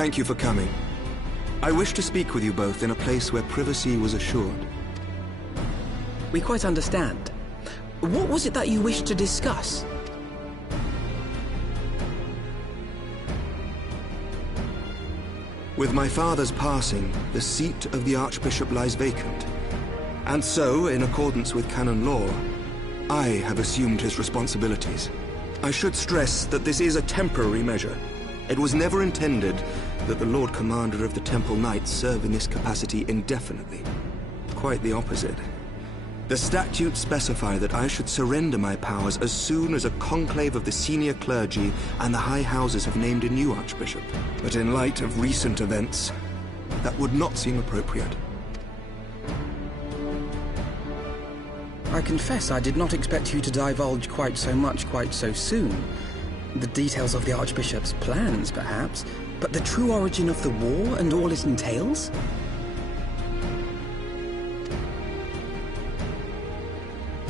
Thank you for coming. I wish to speak with you both in a place where privacy was assured. We quite understand. What was it that you wished to discuss? With my father's passing, the seat of the Archbishop lies vacant. And so, in accordance with canon law, I have assumed his responsibilities. I should stress that this is a temporary measure. It was never intended that the Lord Commander of the Temple Knights serve in this capacity indefinitely. Quite the opposite. The statutes specify that I should surrender my powers as soon as a conclave of the senior clergy and the high houses have named a new archbishop. But in light of recent events, that would not seem appropriate. I confess I did not expect you to divulge quite so much quite so soon. The details of the Archbishop's plans, perhaps. But the true origin of the war and all it entails?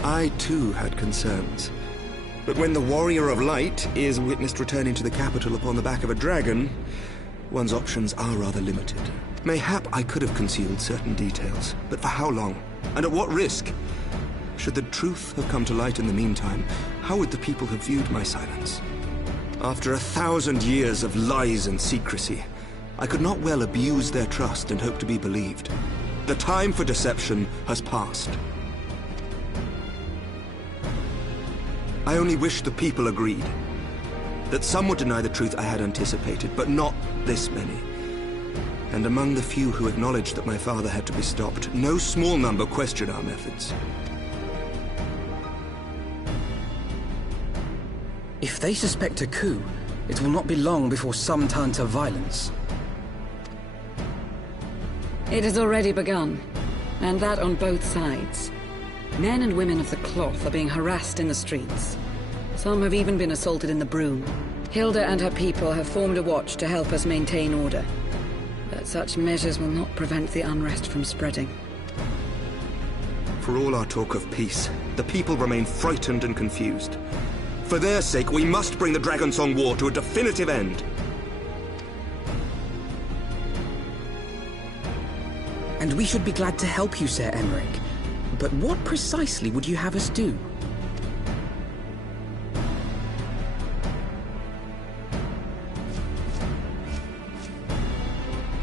I too had concerns. But when the Warrior of Light is witnessed returning to the capital upon the back of a dragon, one's options are rather limited. Mayhap I could have concealed certain details, but for how long? And at what risk? Should the truth have come to light in the meantime, how would the people have viewed my silence? After 1,000 years of lies and secrecy, I could not well abuse their trust and hope to be believed. The time for deception has passed. I only wish the people agreed. That some would deny the truth I had anticipated, but not this many. And among the few who acknowledged that my father had to be stopped, no small number questioned our methods. If they suspect a coup, it will not be long before some turn to violence. It has already begun, and that on both sides. Men and women of the cloth are being harassed in the streets. Some have even been assaulted in the Broom. Hilda and her people have formed a watch to help us maintain order. But such measures will not prevent the unrest from spreading. For all our talk of peace, the people remain frightened and confused. For their sake, we must bring the Dragonsong War to a definitive end. And we should be glad to help you, Sir Emmerich. But what precisely would you have us do?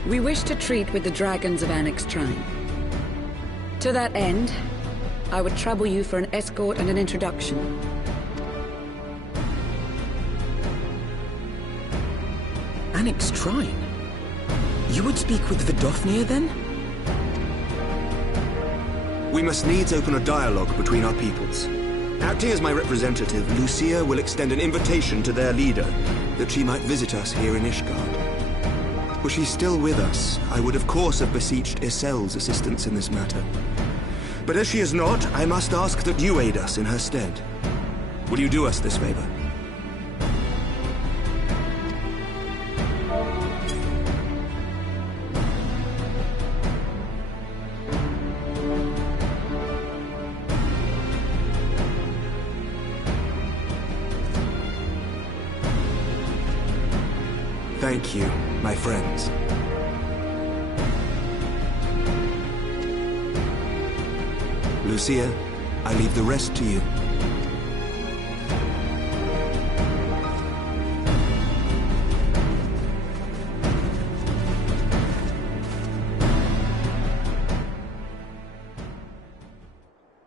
We wish to treat with the dragons of FFXIV. To that end, I would trouble you for an escort and an introduction. FFXIV? You would speak with Vidofnir, then? We must needs open a dialogue between our peoples. Acting as my representative, Lucia will extend an invitation to their leader, that she might visit us here in Ishgard. Were she still with us, I would of course have beseeched Isel's assistance in this matter. But as she is not, I must ask that you aid us in her stead. Will you do us this favor? Thank you, my friends. Lucia, I leave the rest to you.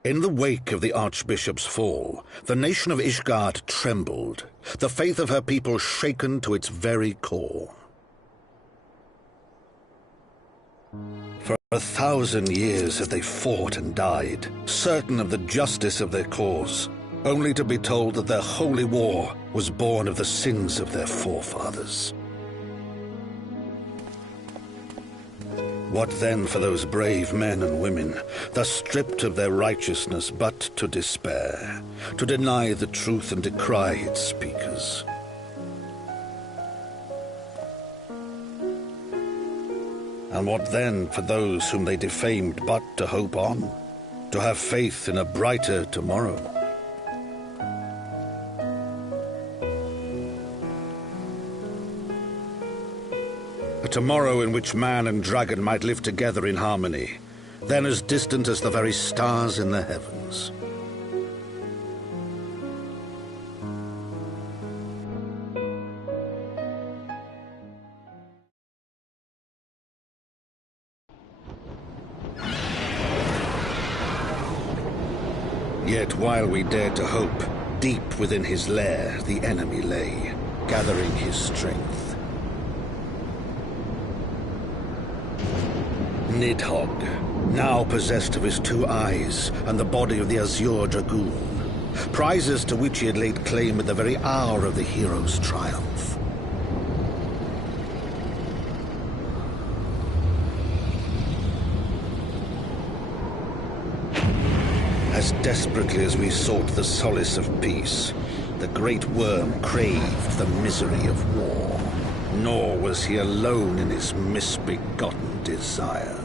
In the wake of the Archbishop's fall, the nation of Ishgard trembled, the faith of her people shaken to its very core. For 1,000 years have they fought and died, certain of the justice of their cause, only to be told that their holy war was born of the sins of their forefathers. What then for those brave men and women, thus stripped of their righteousness but to despair, to deny the truth and decry its speakers? And what then for those whom they defamed but to hope on, to have faith in a brighter tomorrow? A tomorrow in which man and dragon might live together in harmony, then as distant as the very stars in the heavens. Yet while we dared to hope, deep within his lair the enemy lay, gathering his strength. Nidhogg, now possessed of his 2 eyes and the body of the Azure Dragoon, prizes to which he had laid claim at the very hour of the hero's triumph. As desperately as we sought the solace of peace, the great worm craved the misery of war. Nor was he alone in his misbegotten desire.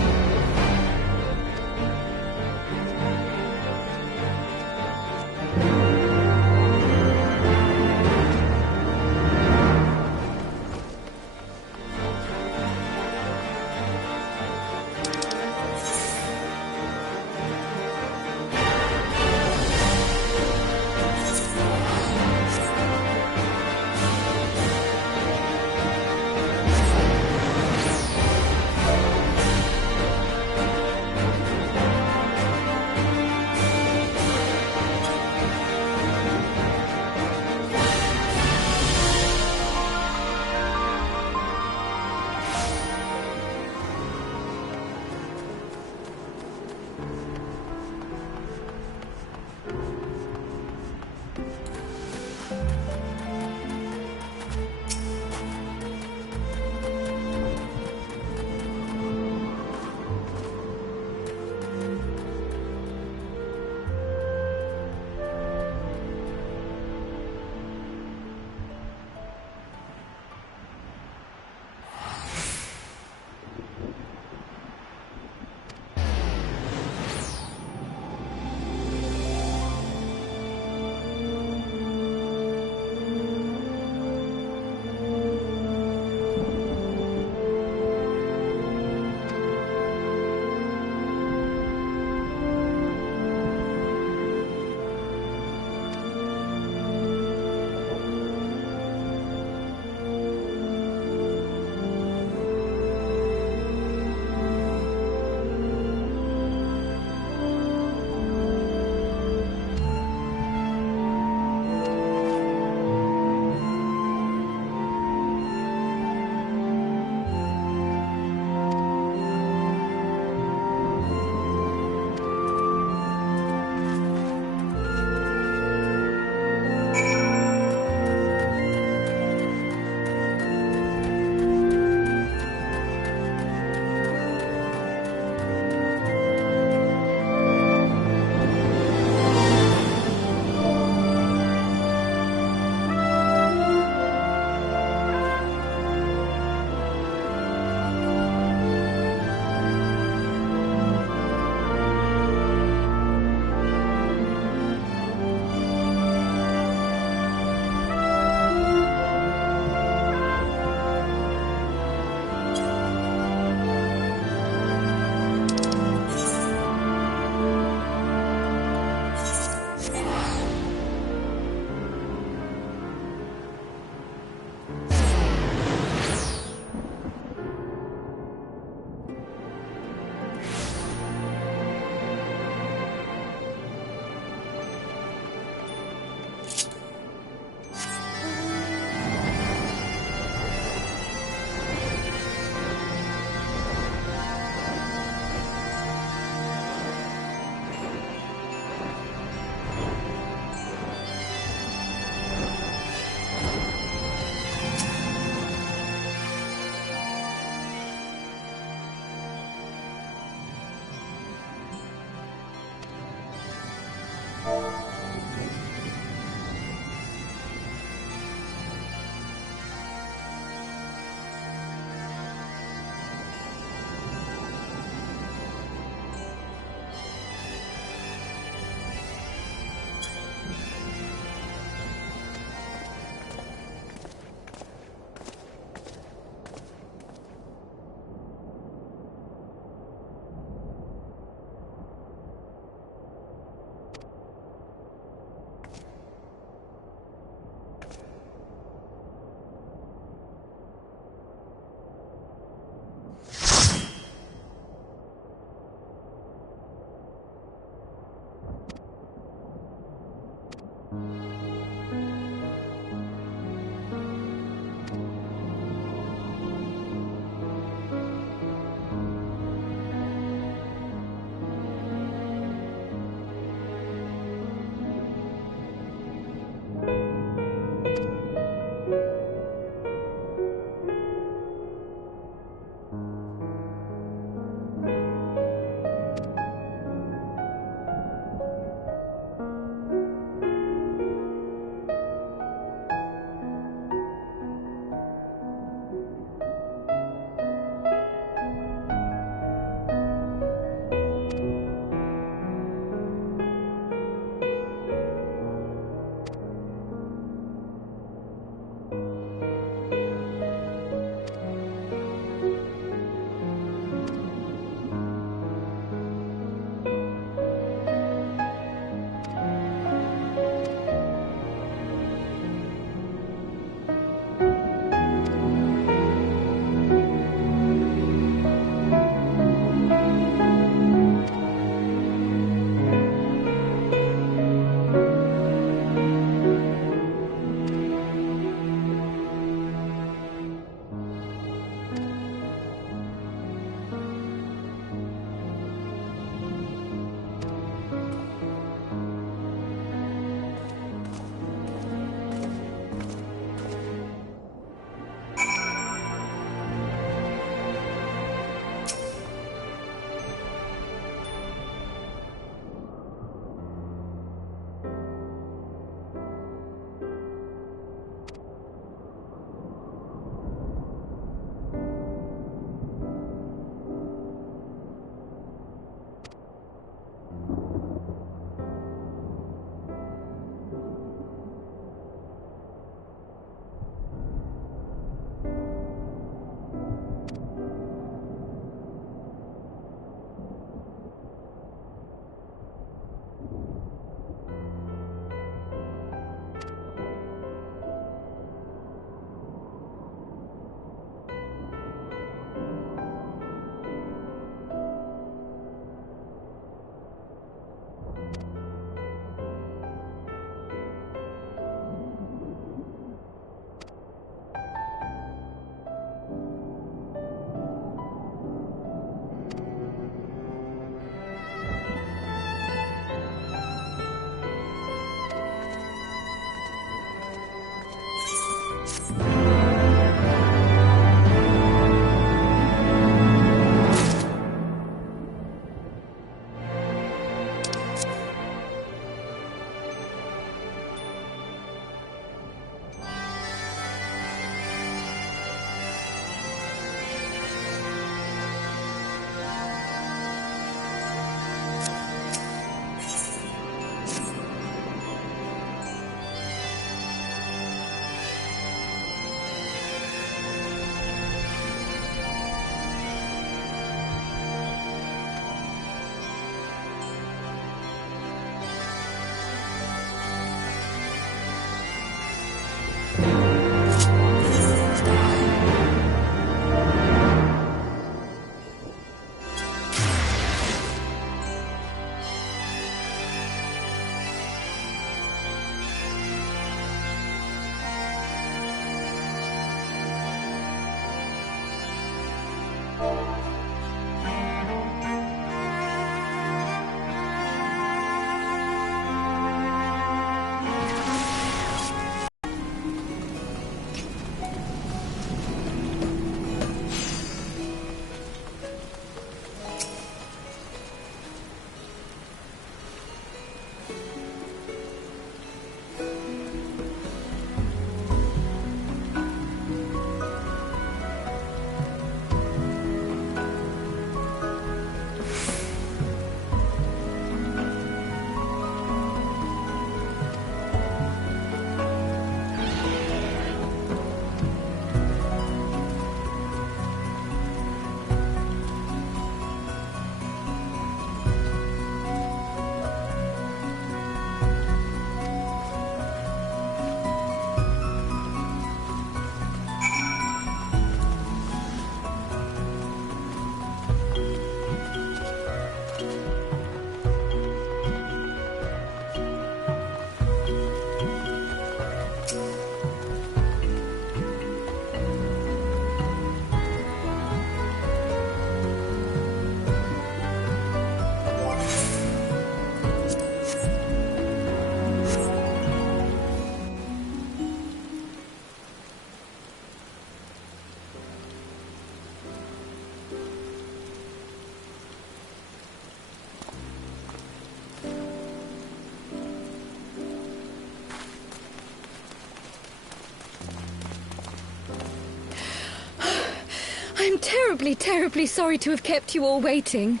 terribly, terribly sorry to have kept you all waiting.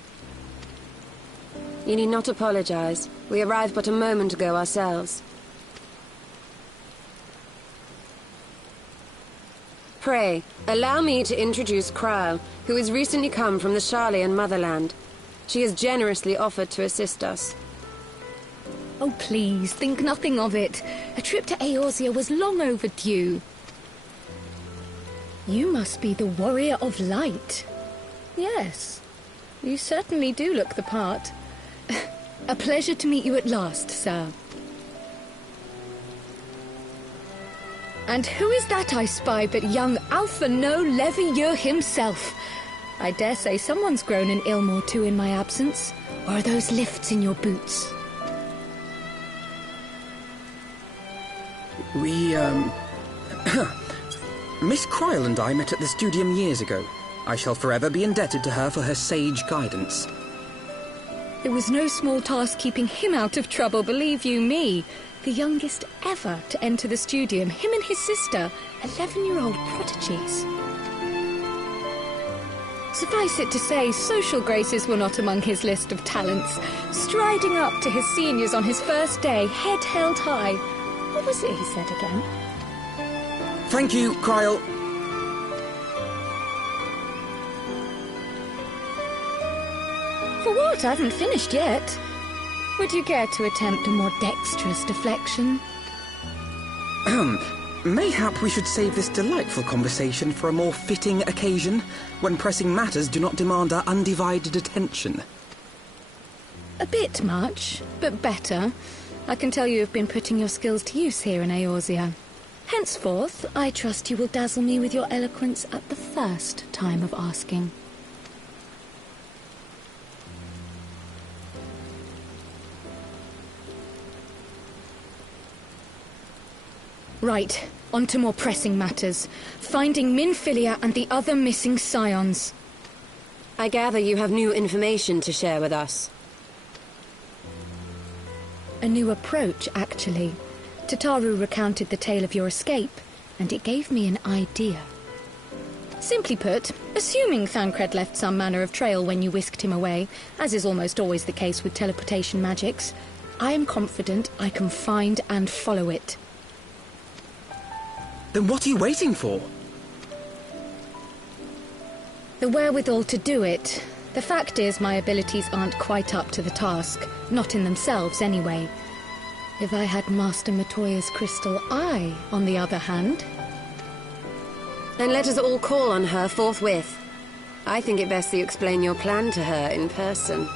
You need not apologize. We arrived but a moment ago ourselves. Pray, allow me to introduce Kryle, who has recently come from the Sharlayan motherland. She has generously offered to assist us. Oh, please, think nothing of it. A trip to Eorzea was long overdue. You must be the Warrior of Light. Yes, you certainly do look the part. A pleasure to meet you at last, sir. And who is that I spy but young Alpha No Levieux himself? I dare say someone's grown an ilm or two in my absence. Or are those lifts in your boots? We, Miss Kryle and I met at the Studium years ago. I shall forever be indebted to her for her sage guidance. It was no small task keeping him out of trouble, believe you me. The youngest ever to enter the Studium, him and his sister, 11-year-old prodigies. Suffice it to say, social graces were not among his list of talents. Striding up to his seniors on his first day, head held high. What was it he said again? Thank you, Kryle. For what? I haven't finished yet. Would you care to attempt a more dexterous deflection? Mayhap we should save this delightful conversation for a more fitting occasion, when pressing matters do not demand our undivided attention. A bit much, but better. I can tell you have been putting your skills to use here in Eorzea. Henceforth, I trust you will dazzle me with your eloquence at the first time of asking. Right, on to more pressing matters. Finding Minfilia and the other missing scions. I gather you have new information to share with us. A new approach, actually. Tataru recounted the tale of your escape, and it gave me an idea. Simply put, assuming Thancred left some manner of trail when you whisked him away, as is almost always the case with teleportation magics, I am confident I can find and follow it. Then what are you waiting for? The wherewithal to do it. The fact is, my abilities aren't quite up to the task. Not in themselves, anyway. If I had Master Matoya's crystal eye, on the other hand... Then let us all call on her forthwith. I think it best that you explain your plan to her in person.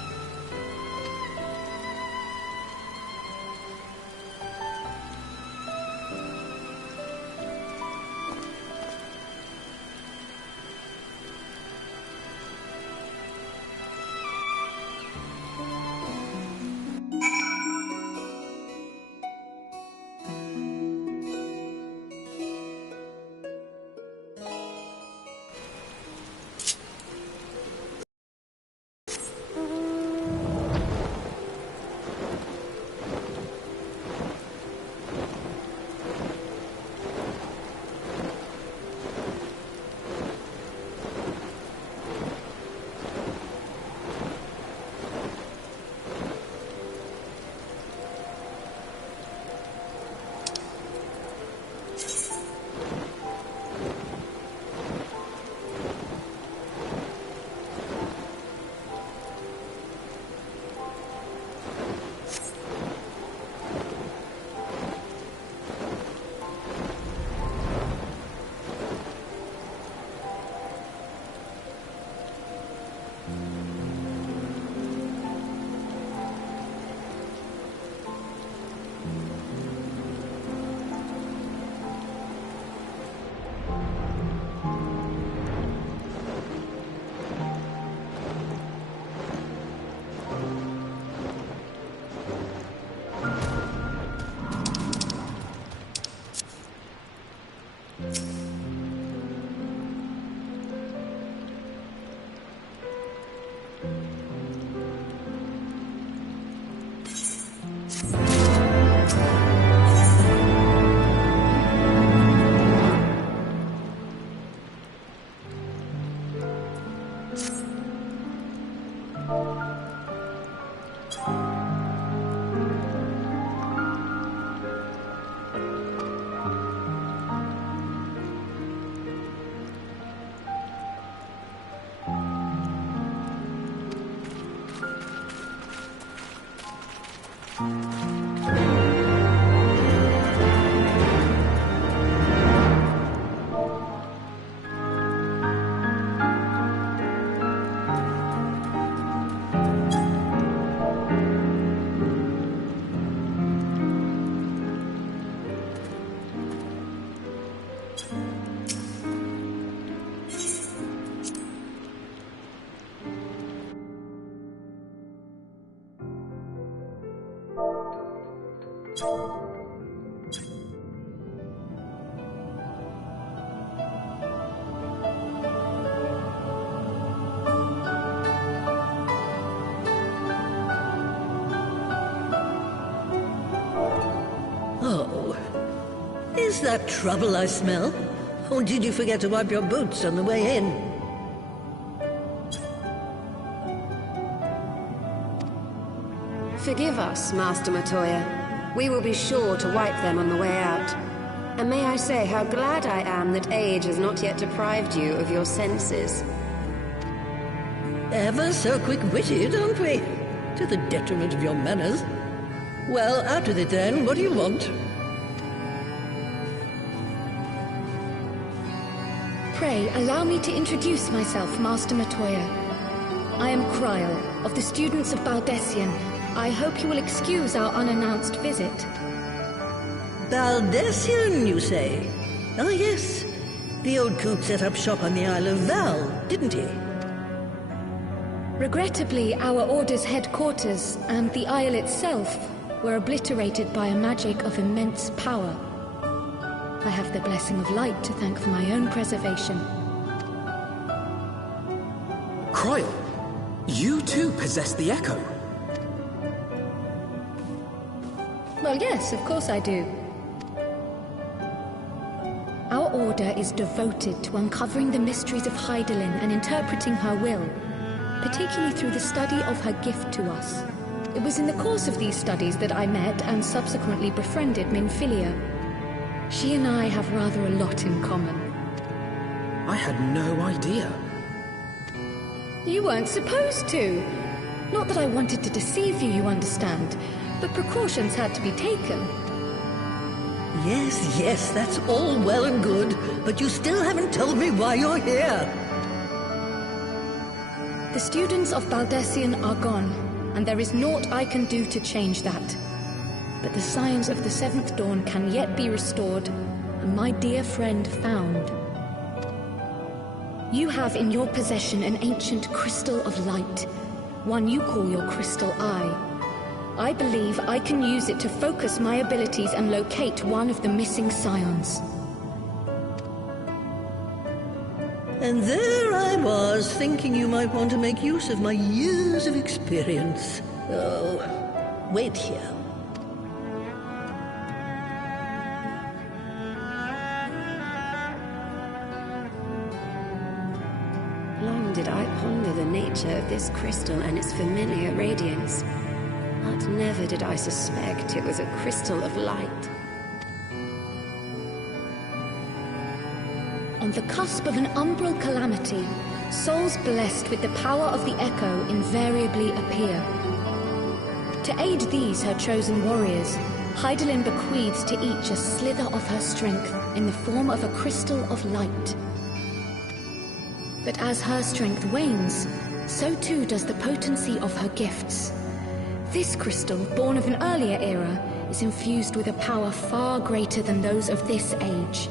Oh, is that trouble I smell? Or did you forget to wipe your boots on the way in? Forgive us, Master Matoya. We will be sure to wipe them on the way out. And may I say how glad I am that age has not yet deprived you of your senses. Ever so quick-witted, aren't we? To the detriment of your manners. Well, out with it then. What do you want? Pray, allow me to introduce myself, Master Matoya. I am Cryle, of the students of Baldessian. I hope you will excuse our unannounced visit. Baldessian, you say? Ah, yes. The old coot set up shop on the Isle of Val, didn't he? Regrettably, our order's headquarters and the isle itself were obliterated by a magic of immense power. I have the blessing of light to thank for my own preservation. Cryle, you too possess the Echo. Well, yes, of course I do. Our order is devoted to uncovering the mysteries of Hydaelyn and interpreting her will, particularly through the study of her gift to us. It was in the course of these studies that I met and subsequently befriended Minfilia. She and I have rather a lot in common. I had no idea. You weren't supposed to. Not that I wanted to deceive you, you understand, but precautions had to be taken. Yes, yes, that's all well and good, but you still haven't told me why you're here. The students of Baldessian are gone, and there is naught I can do to change that. But the science of the Seventh Dawn can yet be restored, and my dear friend found. You have in your possession an ancient crystal of light, one you call your crystal eye. I believe I can use it to focus my abilities and locate one of the missing scions. And there I was, thinking you might want to make use of my years of experience. Oh, wait here. Long did I ponder the nature of this crystal and its familiar radiance, but never did I suspect it was a crystal of light. On the cusp of an umbral calamity, souls blessed with the power of the Echo invariably appear. To aid these, her chosen warriors, Hydaelyn bequeaths to each a slither of her strength in the form of a crystal of light. But as her strength wanes, so too does the potency of her gifts. This crystal, born of an earlier era, is infused with a power far greater than those of this age.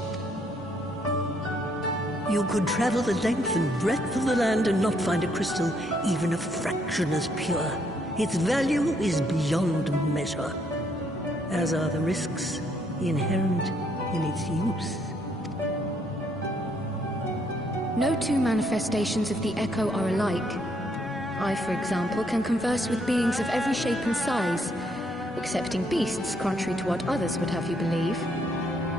You could travel the length and breadth of the land and not find a crystal even a fraction as pure. Its value is beyond measure, as are the risks inherent in its use. No two manifestations of the Echo are alike. I, for example, can converse with beings of every shape and size, excepting beasts, contrary to what others would have you believe.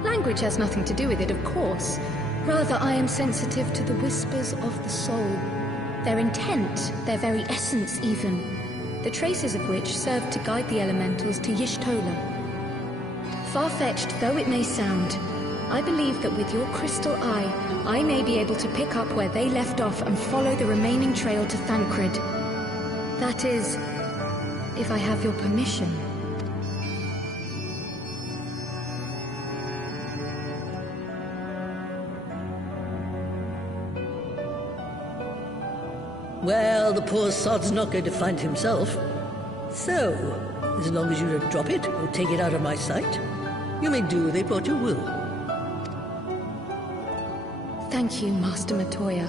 Language has nothing to do with it, of course. Rather, I am sensitive to the whispers of the soul. Their intent, their very essence even, the traces of which serve to guide the elementals to Y'shtola. Far-fetched though it may sound, I believe that with your crystal eye, I may be able to pick up where they left off and follow the remaining trail to Thancred. That is, if I have your permission. Well, the poor sod's not going to find himself. So, as long as you don't drop it or take it out of my sight, you may do with it what you will. Thank you, Master Matoya.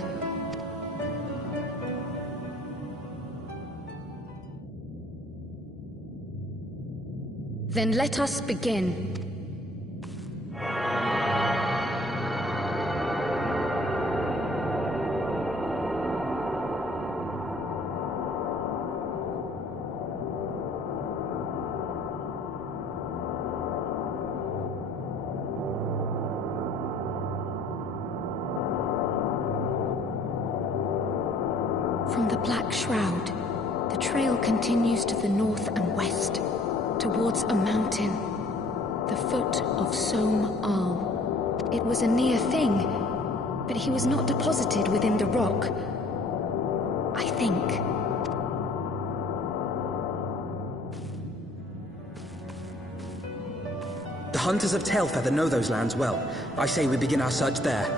Then let us begin. From the Black Shroud, the trail continues to the north and west, towards a mountain, the foot of Som Al. It was a near thing, but he was not deposited within the rock. I think. The hunters of Tailfeather know those lands well. I say we begin our search there.